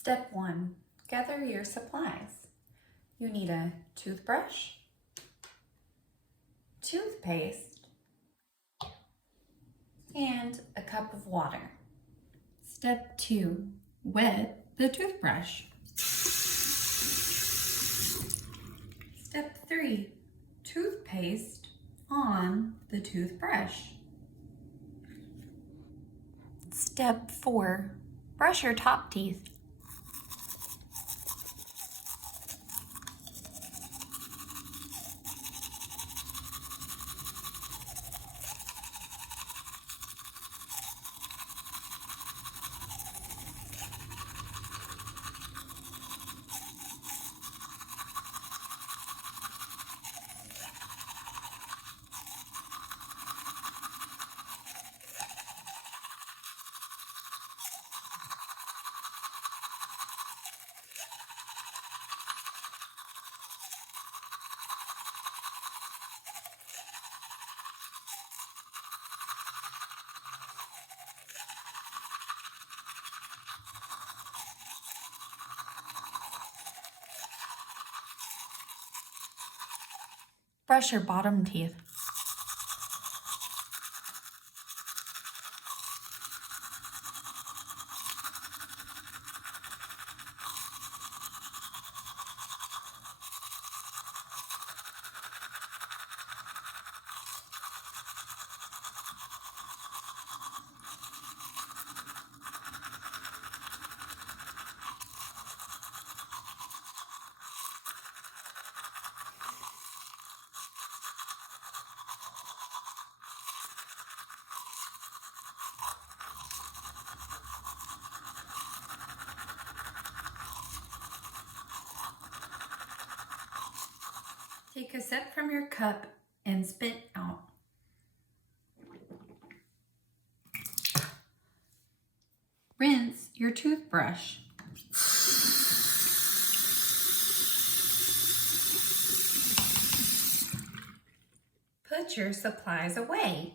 Step 1. Gather your supplies. You need a toothbrush, toothpaste, and a cup of water. Step 2. Wet the toothbrush. Step 3. Toothpaste on the toothbrush. Step 4. Brush your top teeth. Brush your bottom teeth. Take a sip from your cup and spit out. Rinse your toothbrush. Put your supplies away.